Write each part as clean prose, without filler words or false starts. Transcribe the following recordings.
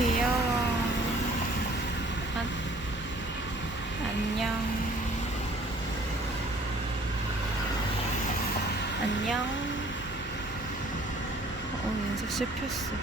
귀여워. 아, 안녕. 안녕. 얘 씹혔어.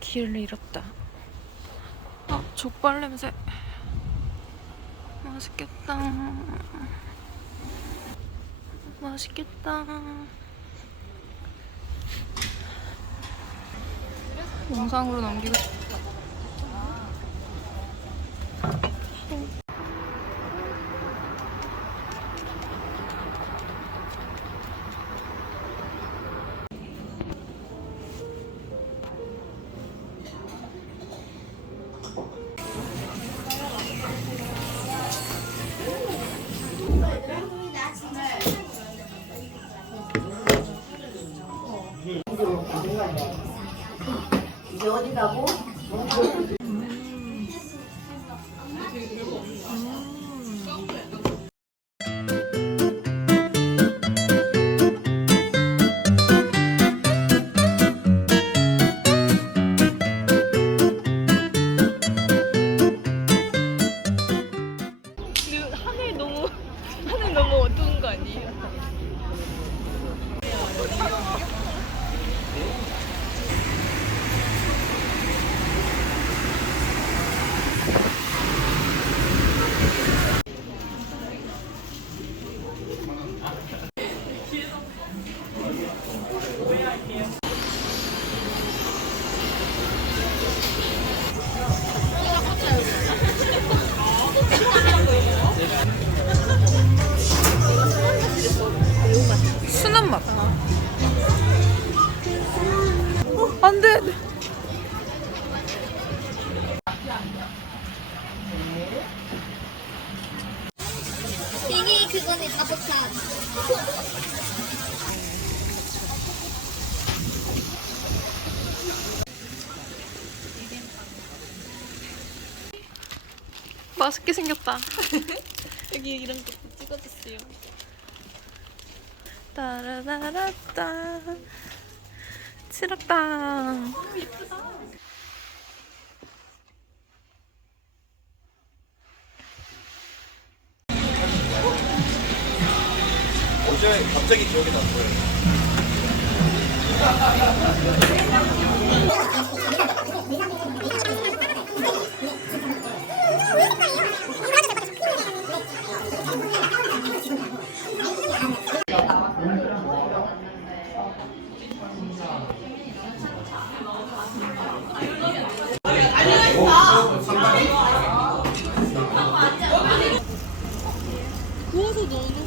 길을 잃었다. 족발 냄새. 맛있겠다. 맛있겠다. 영상으로 남기고 싶다. 이제 어디 가고? 하늘 너무 어두운 거 아니에요? 순한 맛. 안 돼. 이게 그거네, 다보차. 맛있게 생겼다. 여기 이런 거 찍어주세요. 따라라라따. 칠흑당. 예쁘다. 어제 갑자기 기억이 났어요. 구워서 넣는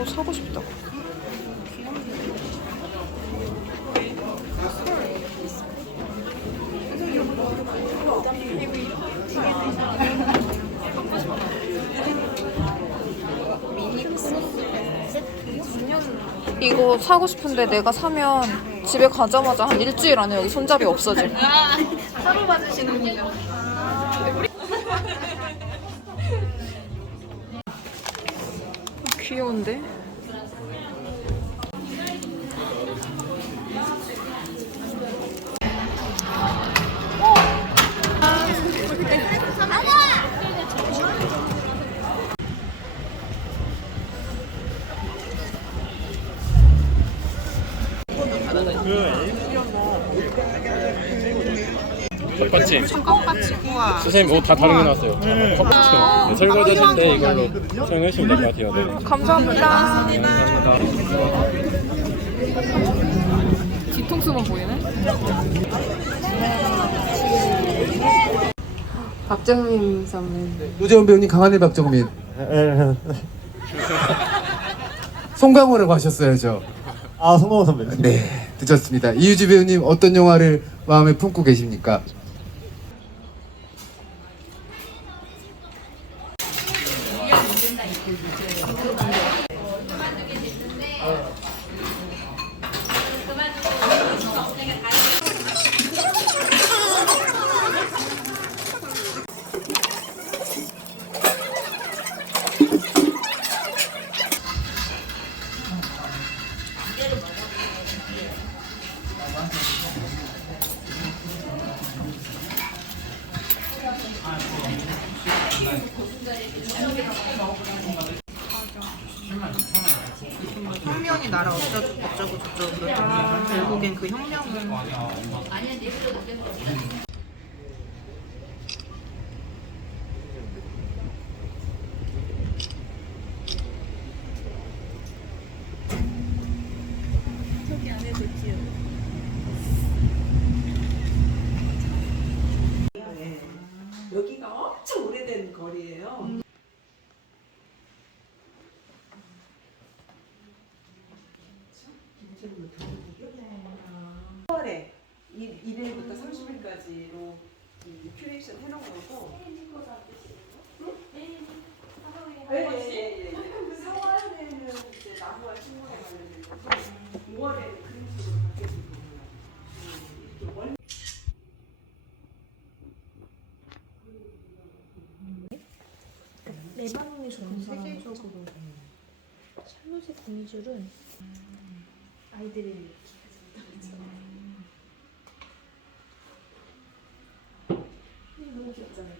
이거 사고 싶다. 이거 사고 싶은데 내가 사면 집에 가자마자 한 일주일 안에 여기 손잡이 없어짐. 사로 받으시는군요. 귀여운데? 컵받침. 선생님 옷 다 다르게 나왔어요. 컵받침. 설거지하실 이걸로 사용하시면 될 것 같아요. 네. 감사합니다. 감사합니다. 뒤통수만 보이네? 박정민 선배님. 노재원 배우님 강하늘 박정민. 송강호라고 하셨어야죠. 아, 송강호 선배님. 네, 늦었습니다. 이유지 배우님 어떤 영화를 마음에 품고 계십니까? 혁명이 나라 어쩌고 저쩌고 그러더니 결국엔 그 혁명은 여기가 엄청 오래된 거리예요. 월에 1일부터 30일까지로 큐레이션 해놓은 거고. 네. 4월에는 이제 나무와 식물에 관련된 거고, 5월에는 그림책으로 바뀌어질 거고요. 레바논에 좋은 사람적으로 샬롯의 거미줄은 아이들이 너무 귀엽잖아요.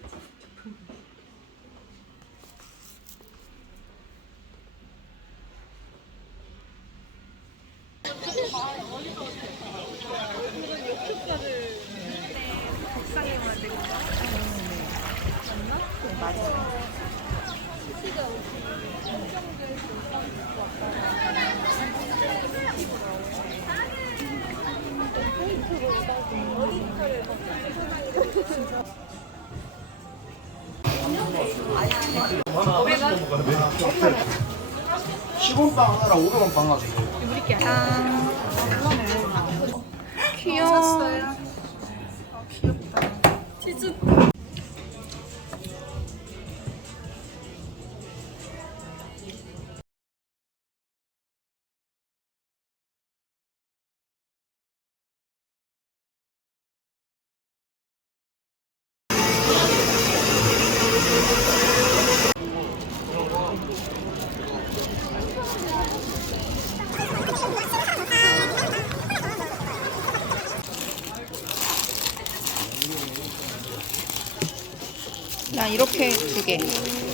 시범빵 하나랑 500원 빵 하나 주세요. 귀여워. 나 이렇게 2개.